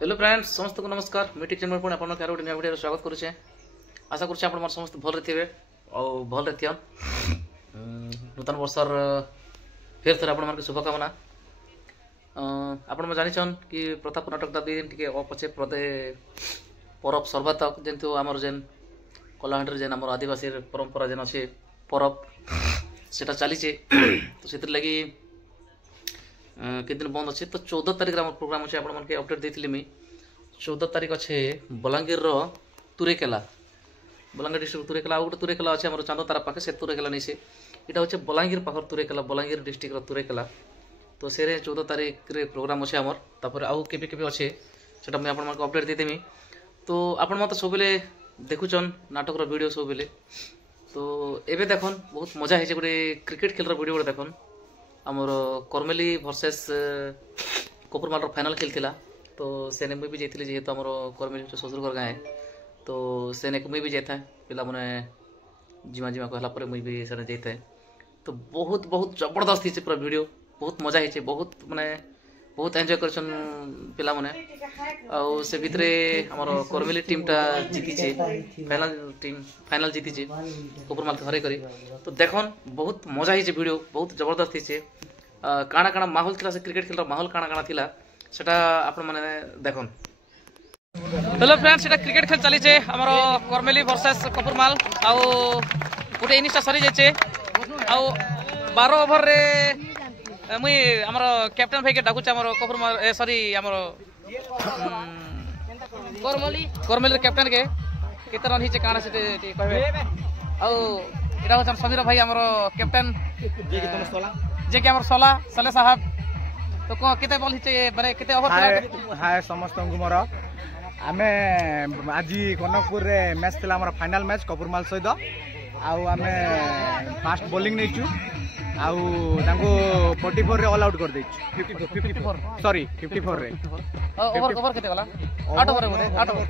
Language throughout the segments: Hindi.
हेलो फ्रेंड्स समस्त को नमस्कार मुझे चैनल पर आपन के गोटे वीडियो स्वागत करुचे। आशा करुचे आपण समस्त भल थे और भल थियन नूतन वर्षर फिर थे आपण मन शुभकामना। आपण जानिछन कि प्रथा नाटक दा दिन टिके पछे प्रदे परब सर्वातक जेंतु आमर जेन कलाहांडी जेन आमर आदिवासी परंपरा जेन अच्छे परब सेटा चली तो से लगी कितने बंद अच्छे तो 14 तारिख प्रोग्राम अच्छे आपण के अपडेट देती मुई 14 तारिख अच्छे बलांगीर तुरेकेला बलांगीर डिस्ट्रिक्ट तुरेकेला गोटे तुरेकेला अच्छे आम चांद तारा पाखे से तुरेकेला नहीं से यहाँ हूँ बलांगीर पाखर तुरेकेला बलांगीर डिस्ट्रिक्ट तुरेकेला तो से 14 तारिख रे प्रोग्राम अच्छे आमर तापर आउ केबे केबे अच्छे से मुझे आपण अपडेट देदेमी। तो आपण मत सब बेले देखुचन नाटक वीडियो सब बेले तो एबे देखन बहुत मजा है गोटे क्रिकेट खेल वीडियो गोटे देखन आमर करमेली वर्सेस कपुरमाल फाइनल खेल थिला तो सेने मुई भी जाइए जेहेतु आमर करमेली ससुरघर गाँव तो सेने मुई भी जाए पिला मैंने जिमा जिमा कहला पर मुई भी सेने जाए तो बहुत बहुत जबरदस्त ही पूरा वीडियो बहुत मजा है बहुत माने बहुत एंजॉय करछन पिला माने आउ से भितरे हमर करमेली टीम टा जीती फाइनल जीती कपुरमाल हरे करी तो देखन बहुत मजा ही वीडियो बहुत जबरदस्त ही काना काना माहौल थिला से क्रिकेट खेल माहौल काना काना थिला सेटा आपण माने देखन। हेलो फ्रेंड्स सेटा क्रिकेट खेल चली छे हमर करमेली वर्सेस कपुरमाल आउ गोटे इनिंग्स सरी जाइछे आउ 12 ओवर रे मुई हमर कैप्टन भाई के डाकुछ हमर कपुरमाल सॉरी हमर करमेली कैप्टन के केते रन हिचे काना से कहबे आउ एटा हो समीर भाई हमर कैप्टन जे कि हमर सले साहब तो को केते बॉल हिचे माने केते ओवर हाय समस्त मोर आमे आज कनकपुर रे मैच थिला हमर फाइनल मैच कपुरमाल सहित आउ आमे फास्ट बॉलिंग नैचु आउ तांको 44 रे ऑल आउट कर देछु 54 सॉरी 54 रे ओवर केते गला 8 ओवर रे 8 ओवर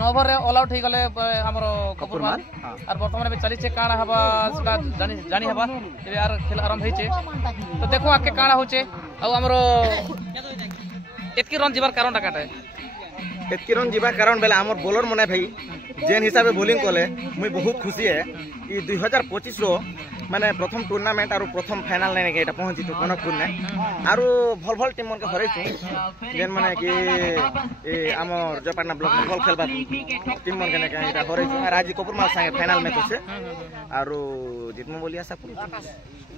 9 ओवर रे ऑल आउट हे गले हमर कपुरमाल और वर्तमान में चली छे काना हबा सेटा जानी हबा ए यार खेल आरंभ होइछे तो देखो आके काना होचे आ हमर एतकी रन जीवार कारण टा काटे एतकी रन जीवार कारण बेला हमर बॉलर मने भाई जेन हिसाब से बॉलिंग कले मुई बहुत खुशी है कि 2025 रो माने प्रथम टूर्नामेंट और प्रथम फाइनल लेने के पहुंची तो कनकपुर ने और भल भल टीम मन के हरई जेन माने कि ए हमर जपाना ब्लॉक में बॉल खेलबा टीम मन के ने एटा हरई और आज कपुरमाल संगे फाइनल में तो से और जितमो बोली आशा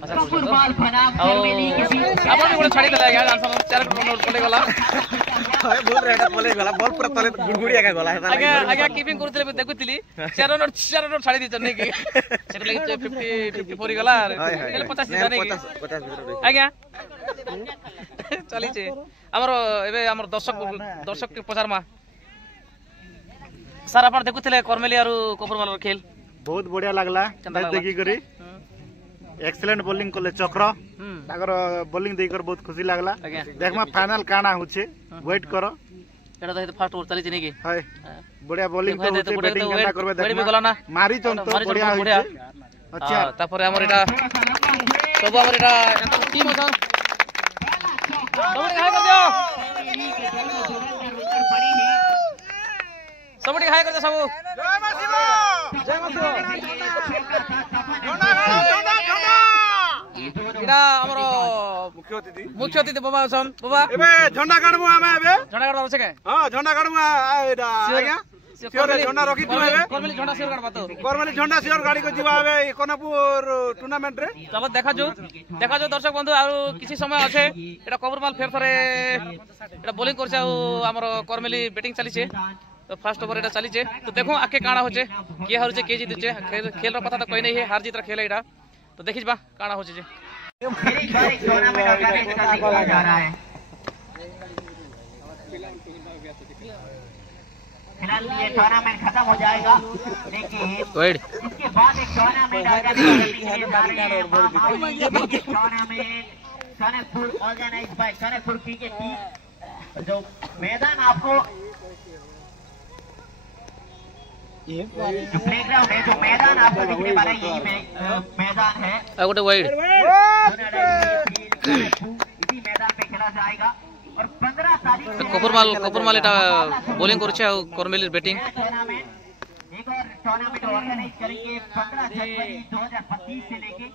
कपुरमाल फना करमेली के आपण भी छाड़ी देला यार आंसर 4 नोट पड़े गला हाय बोल रेडा पले गला बॉल पूरा तले गुड़गुड़िया के गला आगे कीपिंग करथले देखुतली 4 नोट छाड़ी दी चन्ने की सेट लगे 50 54 गला एले 50 जाने की 50 आज्ञा चली छे हमर एबे हमर दर्शक के पचारमा सर आपण देखुतले करमेली और कपुरमाल खेल बहुत बढ़िया लागला देखि करी एक्सीलेंट बॉलिंग कले चक्र ताकर बॉलिंग देकर बहुत खुशी लागला देखमा फाइनल काना होचे वेट करो एटा तो फर्स्ट ओवर चली छे नेकी हाय बढ़िया बॉलिंग तो होचे बैटिंग केना करबे देखमा मारी चन तो बढ़िया होचे अच्छा तापर हमर एटा सब हमर एटा टीम असा सबडी हाय कर दियो सबडी हाय कर दियो सब जय मासिबो इडा हमर मुख्य अतिथि बाबा अछन बाबा एबे झंडा काढबो हमें एबे झंडा काढबा छै के हां झंडा काढबो एडा आज्ञा सियोर झंडा रखी तू एबे करमेली झंडा सियोर काढबा तो करमेली झंडा सियोर गाड़ी को जीवा एबे कनकपुर टूर्नामेंट रे चलो देखा जो दर्शक बंधु आरो किछि समय अछि एटा कपुरमाल फेर थरे एटा बॉलिंग करछ आ हमर करमेली बैटिंग चली छे तो फर्स्ट ओवर एटा चली छे तो देखो आके काना होचे के हार छे के जीत छे खेल रो पता तो कोई नहीं है हार जीत रा खेल एटा तो देखिस बा काना होचे जे जा रहा है फिलहाल ये टूर्नामेंट खत्म हो जाएगा लेकिन इसके बाद एक tournament tournament Kanakpur organise by Kanakpur cricket team जो मैदान आपको जो प्लेग्राउंड है जो मैदान आपको दिखने वाला यही मैदान है गोटे वाइड इसी मैदान पे खेला जाएगा और 15 तारीख कपुरमाल এটা বোলিং করছে আর করমেলির ব্যাটিং। एक और टूर्नामेंट ऑर्गेनाइज करेंगे 15 जनवरी 2025 से लेके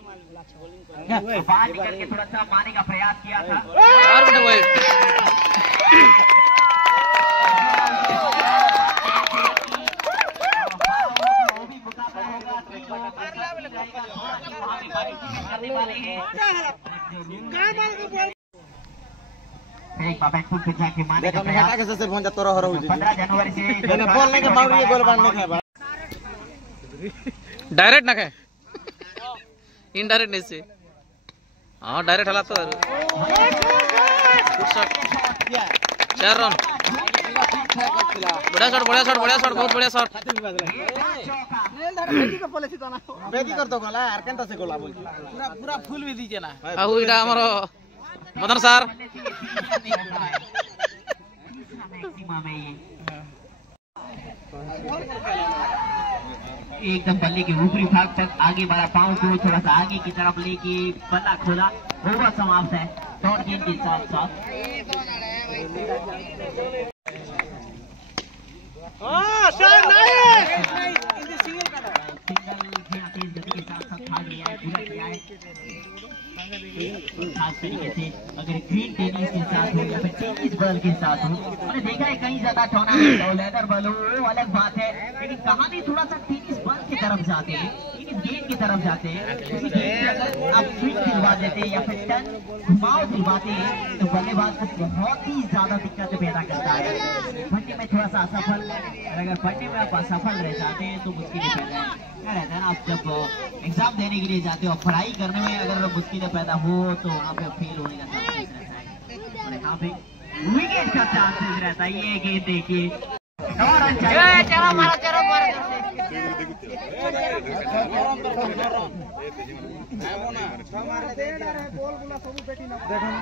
बाहर निकल के थोड़ा सा मारने का प्रयास किया था और बड़ा वाइड। देखो मैं हटा के से फोन जा तोरा हरो 15 जनवरी से मैंने फोन नहीं के बाउंड्री गोल बांधने का डायरेक्ट ना खाए इनडायरेक्ट नहीं से। हाँ डायरेक्ट हला तो गुड शॉट 4 रन। बढ़िया शॉट बहुत बढ़िया शॉट। बेदी कर दो गोला यार केनता से गोला बोल पूरा फुल भी दीजिए ना ଆଉ ଏଇଟା ଆମର मदन सर एकदम बल्ले के ऊपरी भाग तक आगे बढ़ा, पांव को थोड़ा सा आगे की तरफ लेके बल्ला खोला। ओवर समाप्त है डॉट गेंद के साथ साथ। खास तरीके से अगर ग्रीन टेनिस के साथ हो या फिर टेनिस बॉल के साथ हो, मैंने देखा है कहीं ज्यादा टूर्नामेंट और लेदर बॉल हो वो अलग बात है, लेकिन कहानी थोड़ा सा टेनिस बॉल की तरफ जाते हैं, टेनिस गेंद की तरफ जाते हैं। उसी गेंद से अगर आप स्विंग दिलवा देते हैं या फिर टर्न घुमाव दिलवाते हैं तो बल्लेबाज को बहुत ही ज्यादा दिक्कत पैदा करता है। फंडे में थोड़ा सा असफल, और अगर फंडे में आप असफल रह जाते हैं तो मुश्किलें पैदा क्या रहता है ना, आप जब एग्जाम देने के लिए जाते हो, पढ़ाई करने में अगर मुश्किलें पैदा हो तो वहाँ पे फेल होने का चांसेस रहता है, और यहाँ पे विकेट का चांसेस रहता है। ये गेंद देखिए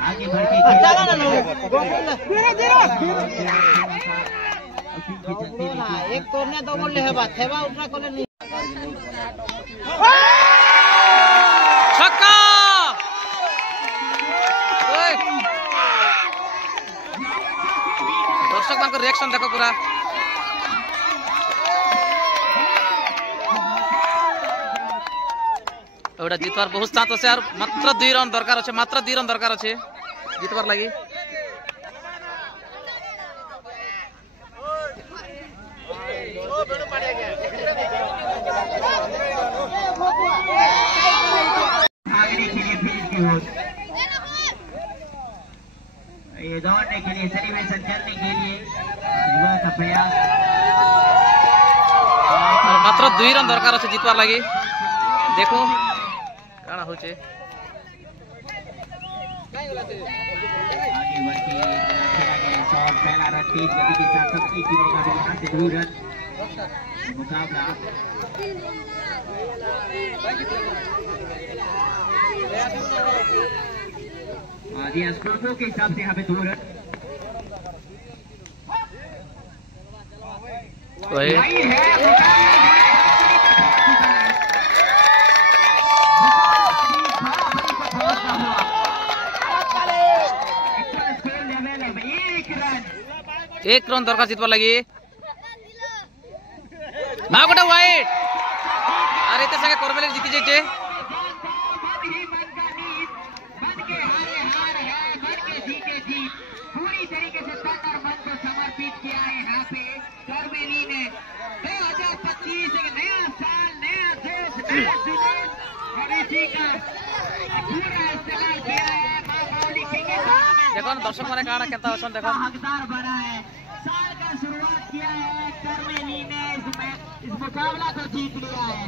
आगे बढ़ के एक तोड़ने दो बोल है बात है उतना कोले नहीं छक्का। दर्शक मान रिएक्शन देखो पूरा एटा जितवार बहुत चांस अच्छे और मात्र 2 रन दरकार अच्छे, मात्र 2 रन दरकार अच्छे जितवार लगी। ये दौड़ने के लिए सेलिब्रेशन करने के लिए युवा का प्रयास, मात्र 2 रन दरकार अच्छे जितवार लगी। देखो काना होचे आगे बढ़ के खेला गया शॉट, पहला रन तेज गति के साथ साथ 1 रन का यहाँ से 2 रन मुकाबला। जी स्कोर के हिसाब से यहाँ पे 2 रन एक रन दरकार जितवा लगी ना गोटे वाइट और एते संगे करमेले जीती जाइए। पूरी तरीके से तन और मन को समर्पित किया है यहाँ पे करमेली ने। 2025 एक नया साल, नया जोश, नया जुनून और इसी का पूरा इस्तेमाल किया है। मां मौली सिंह के देखो दर्शक माने काना केता असन देखो हकदार बना है। साल का शुरुआत किया है करमेली ने, इस मुकाबला को जीत लिया है।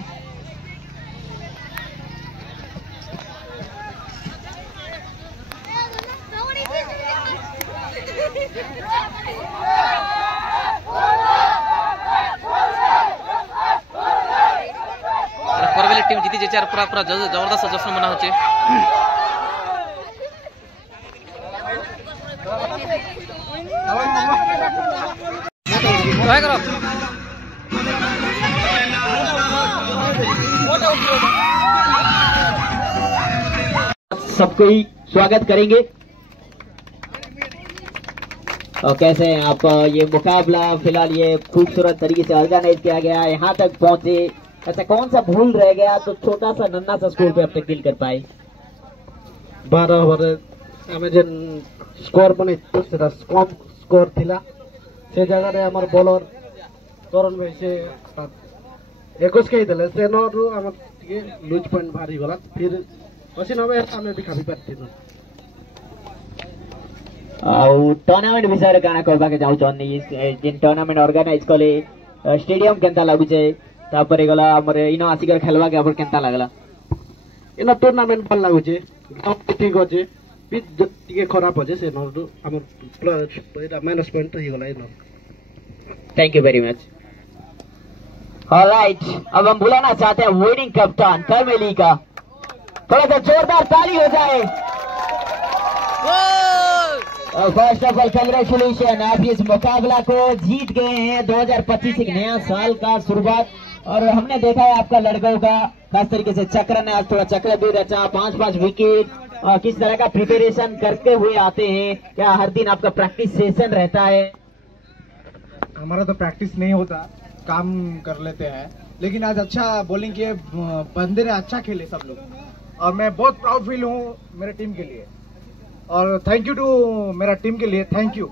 करमेली टीम जीती जाइए पूरा पूरा जबरदस्त जश्न मना होचे। करो सबको ही स्वागत करेंगे। और कैसे हैं आप? ये मुकाबला फिलहाल ये खूबसूरत तरीके से ऑर्गेनाइज किया गया, यहाँ तक पहुंचे। ऐसा कौन सा भूल रह गया तो छोटा सा नन्ना सा स्कोर पे अब तक किल कर पाए? 12 ओवर आमे जेन स्कोर बने सेटा कम स्कोर थिला से जगह रे हमर बॉलर करण भाई से 21 के देले से नरु हमर टिके लूज पॉइंट भारी गला फिर 89 सामने भी खाबी पारथिन। ଆଉ ଟୁର୍ଣ୍ଣାମେଣ୍ଟ ବିଷୟରେ କାଣା କହିବା କେ ଯାଉଛନ୍? ଯେନ୍ ଟୁର୍ଣ୍ଣାମେଣ୍ଟ ଅର୍ଗାନାଇଜ କଲେ ଷ୍ଟାଡିୟମ କେନ୍ତା ଲାଗୁଛେ, ତାପରେ ଗଲା ଆମର ଇନ ଆସିକର ଖେଲବା के अपन केन्ता लागला? इना टूर्नामेंट भल लागुचे, ग्राउंड ठीक होचे, पिच टिके खराब होचे से नरु हमर प्लेयर एटा माइनस पॉइंट तो ही गला इना। Thank you very much. Alright, अब हम बुलाना चाहते हैं विनिंग कप्तान कर्मेली का, थोड़ा सा जोरदार ताली हो जाए। और फर्स्ट ऑफ ऑल कंग्रेचुलेशन, आप इस मुकाबला को जीत गए हैं। 2025 एक नया साल का शुरुआत, और हमने देखा है आपका लड़कों का खास तरीके से चक्र ने आज थोड़ा चक्र भी रचा, 5-5 विकेट, किस तरह का प्रिपरेशन करते हुए आते हैं? क्या हर दिन आपका प्रैक्टिस सेशन रहता है? हमारा तो प्रैक्टिस नहीं होता, काम कर लेते हैं, लेकिन आज अच्छा बॉलिंग किए, बंदे ने अच्छा खेले सब लोग, और मैं बहुत प्राउड फील हूँ मेरे टीम के लिए, और थैंक यू टू मेरा टीम के लिए, थैंक यू।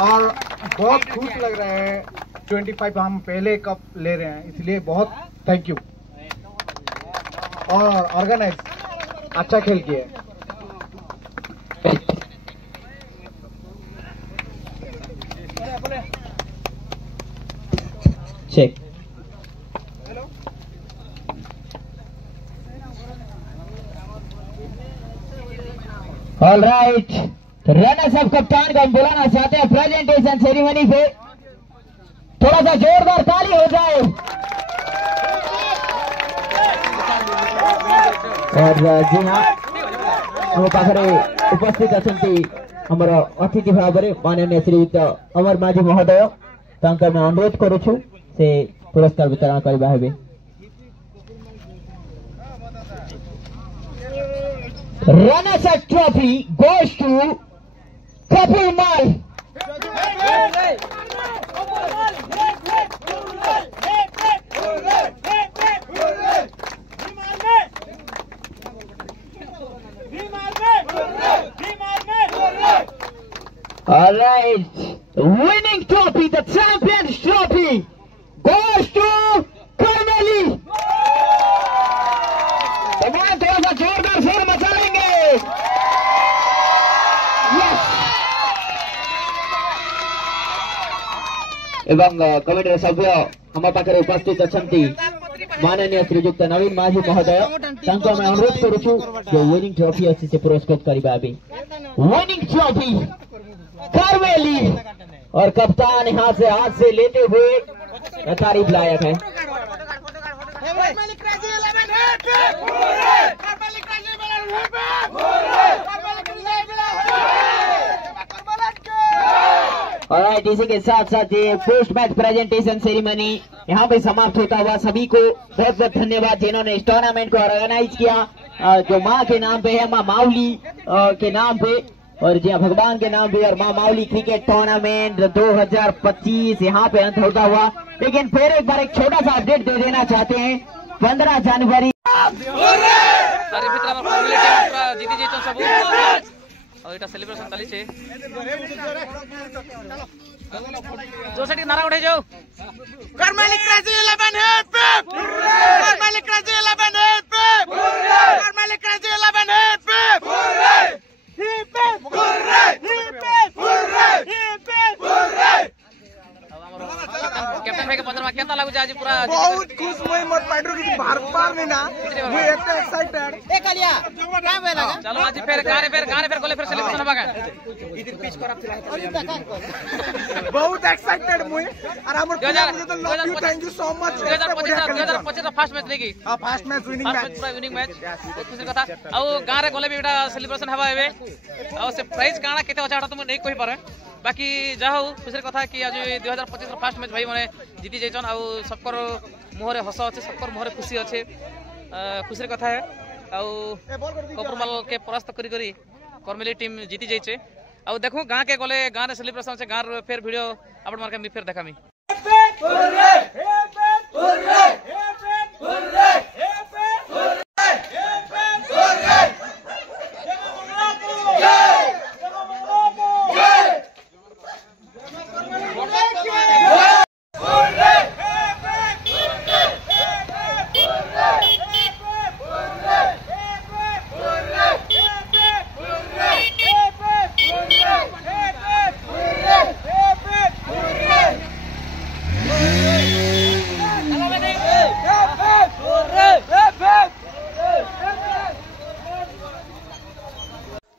और बहुत खुश लग रहा है, 25 हम पहले कप ले रहे हैं, इसलिए बहुत थैंक यू। और ऑर्गेनाइज अच्छा खेल किए। चेक। ऑलराइट, रनर्स अप कप्तान को हम बुलाना चाहते हैं प्रेजेंटेशन सेरेमनी पे, थोड़ा सा जोरदार ताली हो जाए। और जी हाँ, हम पाखरे उपस्थित अछंती हमर अतिथि भाव में माननीय श्रीयुक्त अमर माझी महोदय, तांका मैं अनुरोध करुछु से पुरस्कार वितरण करबा हेबे। Runners up trophy goes to Kapil Mal. All right, winning trophy, the champions trophy goes to Karmeli. तमाम थोड़ा सा जोरदार शोर मचा लेंगे। एवं कमिटीर सभ्य हम पाखे उपस्थित अछंती माननीय श्रीयुक्त नवीन माझी महोदय, तांको मैं अनुरोध करूछु जो विनिंग ट्रॉफी अच्छी से पुरस्कृत करिबा। अभी विनिंग ट्रॉफी करवेली, और कप्तान यहाँ से हाथ से लेते हुए तारीफ लायक है। ऑलराइट, इसी के साथ साथ ये पोस्ट मैच प्रेजेंटेशन सेरेमनी यहाँ पे समाप्त होता हुआ। सभी को बहुत बहुत धन्यवाद जिन्होंने इस टूर्नामेंट को ऑर्गेनाइज किया, जो माँ के नाम पे है, माँ माउली के नाम पे, और जी भगवान के नाम पे, और माँ माउली क्रिकेट टूर्नामेंट 2025 यहाँ पे अंत होता हुआ। लेकिन फिर एक बार एक छोटा सा अपडेट दे देना चाहते हैं, 15 जनवरी जीती जेतो सब और एटा सेलिब्रेशन चली छे, जो सेठी नारा उठे जाओ कर्मेली क्रेजी 11 हिट पिप, कर्मेली क्रेजी 11 हिट पिप, कर्मेली क्रेजी 11 हिट पिप, हिट पिप, हिट पिप, हिट पिप। कैप्टन भाई के पंद्रह में केतना लागू आज पूरा बहुत खुश मुई मत पाइड्रो की बार बार में ना मुई इतना एक्साइटेड ए कालिया का बे लगा। चलो आज फिर गाने कोले फिर सेलिब्रेशन होगा का इधर पिच खराब थी बहुत एक्साइटेड मुई, और हमर मुझे तो love you, thank you so much. 2025 first match लेगी, हां फर्स्ट मैच विनिंग मैच, पूरा विनिंग मैच, बहुत खुशी कथा। आ गारे कोले भी एटा सेलिब्रेशन हवा हेबे, आ से प्राइस काना केते अच्छा तो नहीं कहि पारे, बाकी जा हो खुशी कथा कि आज 2025 फर्स्ट मैच भाई माने जीती जाइछन, आ सबकर मुहरे हस अच्छे, सबकर मुहरे खुशी अच्छे, खुशी कथा है। आ कपुरमाल के परास्त करी करी कर्मेली टीम जीती जाइछे, आउ देखो गाँ के गले गाँ रे सेलिब्रेशन से गाँ फिर वीडियो आपण मार्के मी फिर देखामी।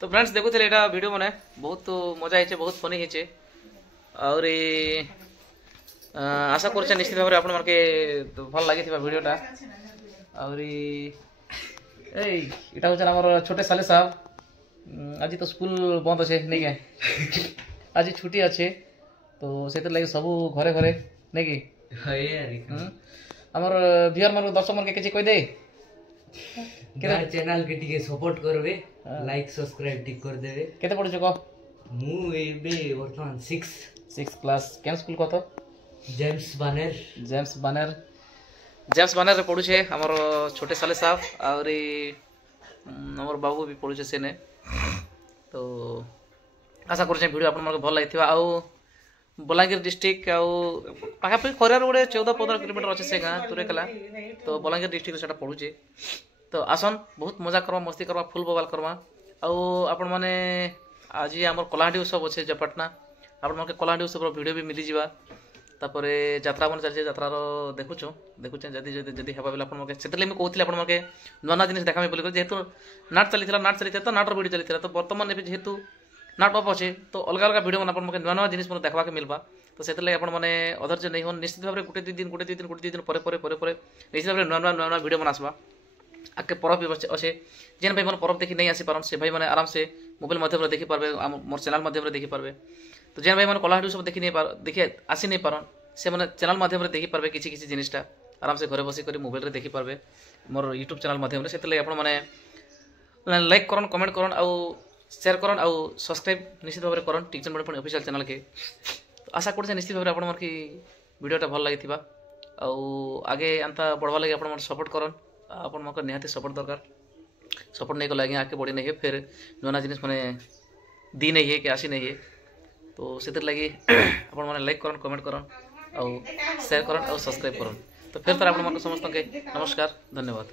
तो फ्रेंड्स देखुले एटा वीडियो माने बहुत मजा है, बहुत फनी है और आशा कर निश्चित भाव आप भल लगी वीडियोटा और यहाँ हूँ आम छोटे साले साहब। आज तो स्कूल बंद अच्छे नहीं क्या आज छुट्टी अच्छे तो से लगे सब घरे घरे नहीं कि आमर भियर मान दर्शक मन के किसी कही दे चैनल के टिके सपोर्ट करबे, लाइक सब्सक्राइब टिक कर देबे। केते पढुछ क मु एबे वर्तमान 6 क्लास केन स्कूल को तो जेम्स बानर रे पढुछे हमर छोटे साले साहब और हमर बाबू भी पढुछे सेने। तो आशा करूँ वीडियो आप भल लगी आ बलांगीर डिस्ट्रिक्ट आखापाखि खरियार गोटे 14-15 किलोमीटर अच्छे से गाँ तुरेकेला तो बलांगीर डिस्ट्रिक्ट से पड़ुचे। तो आसन बहुत मजा करवा मस्ती करवा फुल बवाल करवा आपण मैंने आज आम कलाहांडी उत्सव अच्छे जपाटना आपण मन कलाहांडी उत्सव वीडियो भी मिली जावा तापर यात्रा मन चलছে यात्रार देखुचे जदि हेबा बेला आपण मके सेतले मैं कहउथिले आपण मके नना जिनिस देखामे बोली जेहेतु नाट चली तो नाटर वीडियो चली तो वर्तमान एबे जेहेतु नाट अफ अच्छे तो अलग अलग वीडियो मन मके नवा जिनिस मन देखा मिलवा तो से आपण मैंने अधर्य नहीं हो निश्चित भाव में गोटे दुई दिन पर निश्चित भाव में नुआ वीडियो मन आसवा आगे परब भी अच्छे जेन भाई मैंने परब देखी नहीं आसी पारन से भाई मैंने आराम से मोबाइल माध्यम देखी पारे मोर चैनल माध्यम देखी पारे। तो जेन भाई मैंने कलाहांडी सब देखी आसी नहीं पारन से मैंने चैनल माध्यम देखी पारे किसी किसी जिनिसटा आराम से घरे बसिक मोबाइल देखी पारे मोर यूट्यूब चैनल माध्यम से आप लाइक करन कमेंट करन आउ शेयर करन आउ सब्सक्राइब निश्चित भाव में करन टिक्चन बड़े ऑफिशियल चैनल के। तो आशा कर निश्चित भाव में आप वीडियोटा भल लगी आगे अंता बढ़वा लगे आप सपोर्ट करन आप निहाती सपोर्ट दरकार सपोर्ट नहीं कले आगे बढ़ी नहीं है फिर नुआ जिनिस मैंने दी नहीं है कि आसी नहीं है तो से लगे आप लाइक करन कमेंट करन आउ शेयर करन आउ सब्सक्राइब करन। तो फिर आप समस्त के नमस्कार धन्यवाद।